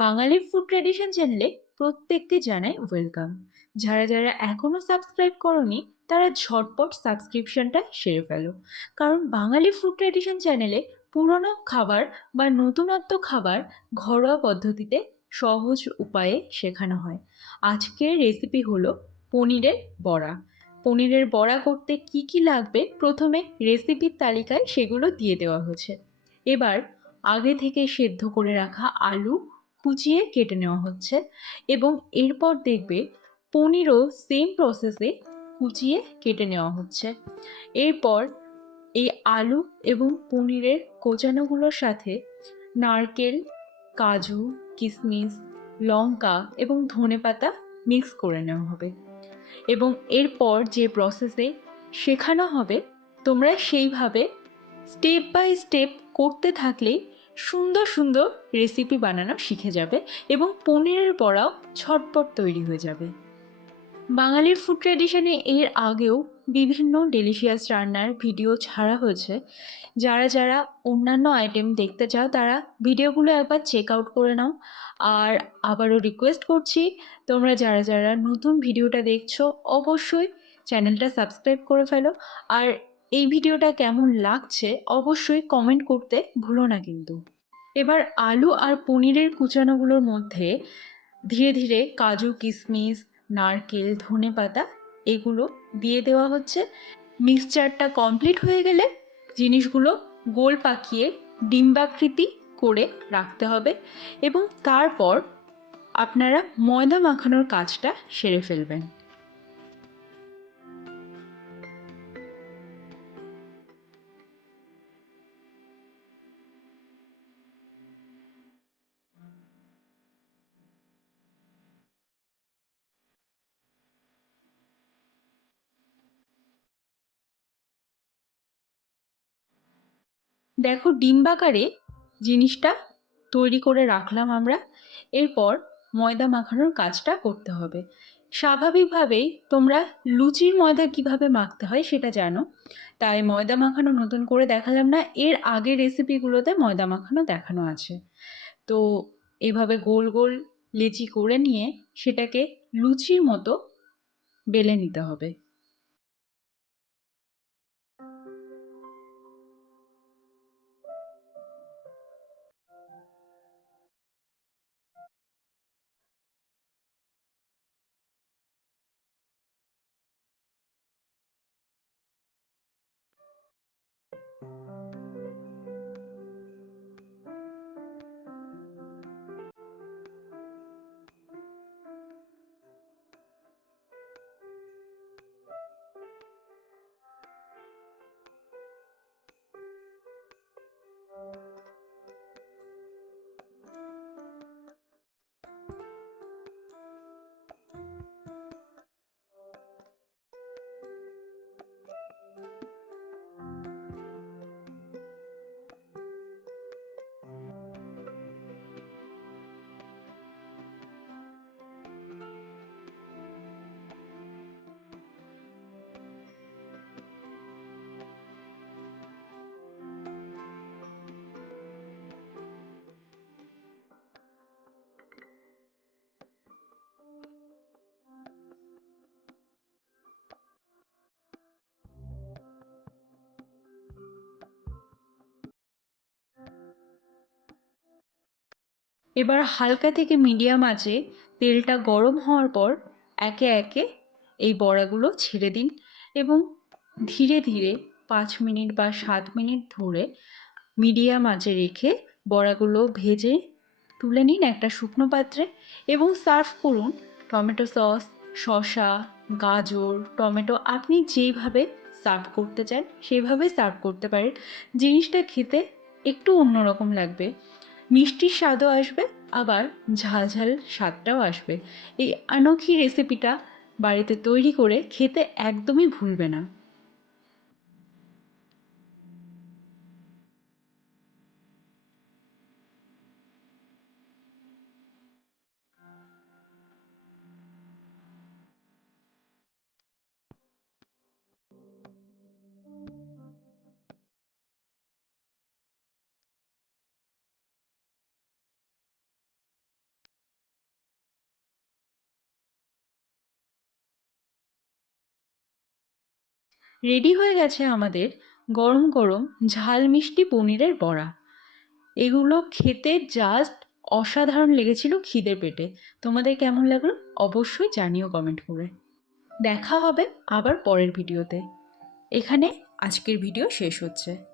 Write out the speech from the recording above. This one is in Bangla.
বাঙালি ফুড ট্র্যাডিশন চ্যানেলে প্রত্যেককে জানাই ওয়েলকাম। যারা যারা এখনো সাবস্ক্রাইব করনি তারা ঝটপট সাবস্ক্রিপশনটা সেরে ফেলো। কারণ বাঙালি ফুড ট্র্যাডিশন চ্যানেলে পুরনো খাবার বা নতুনত্ব খাবার ঘরোয়া পদ্ধতিতে সহজ উপায়ে শেখানো হয়। আজকের রেসিপি হলো পনিরের বড়া। পনিরের বড়া করতে কি কি লাগবে প্রথমে রেসিপির তালিকায় সেগুলো দিয়ে দেওয়া হয়েছে। এবার আগে থেকে সেদ্ধ করে রাখা আলু কুচিয়ে কেটে নেওয়া হচ্ছে এবং এরপর দেখবে পনিরও সেম প্রসেসে কুচিয়ে কেটে নেওয়া হচ্ছে। এরপর এই আলু এবং পনিরের কোচানোগুলোর সাথে নারকেল, কাজু, কিশমিশ, লঙ্কা এবং ধনেপাতা মিক্স করে নেওয়া হবে এবং এরপর যে প্রসেসে শেখানো হবে তোমরা সেইভাবে স্টেপ বাই স্টেপ করতে থাকলেই সুন্দর সুন্দর রেসিপি বানানো শিখে যাবে এবং পনিরের বড়াও ঝটপট তৈরি হয়ে যাবে। বাঙালির ফুড ট্র্যাডিশনে এর আগেও বিভিন্ন ডেলিশিয়াস রান্নার ভিডিও ছাড়া হয়েছে। যারা যারা অন্যান্য আইটেম দেখতে চাও তারা ভিডিওগুলো একবার চেক আউট করে নাও। আর আবারও রিকোয়েস্ট করছি, তোমরা যারা যারা নতুন ভিডিওটা দেখছো অবশ্যই চ্যানেলটা সাবস্ক্রাইব করে ফেলো। আর এই ভিডিওটা কেমন লাগছে অবশ্যই কমেন্ট করতে ভুলো না কিন্তু। এবার আলু আর পনিরের কুচানোগুলোর মধ্যে ধীরে ধীরে কাজু, কিশমিশ, নারকেল, ধনেপাতা এগুলো দিয়ে দেওয়া হচ্ছে। মিক্সচারটা কমপ্লিট হয়ে গেলে জিনিসগুলো গোল পাকিয়ে ডিম্বাকৃতি করে রাখতে হবে এবং তারপর আপনারা ময়দা মাখানোর কাজটা সেরে ফেলবেন। দেখো ডিম্বাকারে জিনিসটা তৈরি করে রাখলাম আমরা। এরপর ময়দা মাখানোর কাজটা করতে হবে। স্বাভাবিকভাবেই তোমরা লুচির ময়দা কিভাবে মাখতে হয় সেটা জানো, তাই ময়দা মাখানো নতুন করে দেখালাম না, এর আগের রেসিপিগুলোতে ময়দা মাখানো দেখানো আছে। তো এভাবে গোল গোল লেচি করে নিয়ে সেটাকে লুচির মতো বেলে নিতে হবে। এবার হালকা থেকে মিডিয়াম আঁচে তেলটা গরম হওয়ার পর একে একে এই বড়াগুলো ছেড়ে দিন এবং ধীরে ধীরে 5 মিনিট বা 7 মিনিট ধরে মিডিয়াম আঁচে রেখে বড়াগুলো ভেজে তুলে নিন একটা শুকনো পাত্রে এবং সার্ভ করুন টমেটো সস, শসা, গাজর, টমেটো আপনি যেইভাবে সার্ভ করতে চান সেইভাবে সার্ভ করতে পারেন। জিনিসটা খেতে একটু অন্যরকম লাগবে, মিষ্টির স্বাদও আসবে, আবার ঝাল ঝাল স্বাদটাও আসবে। এই অনোখি রেসিপিটা বাড়িতে তৈরি করে খেতে একদমই ভুলবে না। রেডি হয়ে গেছে আমাদের গরম গরম ঝাল মিষ্টি পনিরের বড়া। এগুলো খেতে জাস্ট অসাধারণ লেগেছিল খিদে পেটে। তোমাদের কেমন লাগলো অবশ্যই জানিও কমেন্ট করে। দেখা হবে আবার পরের ভিডিওতে। এখানে আজকের ভিডিও শেষ হচ্ছে।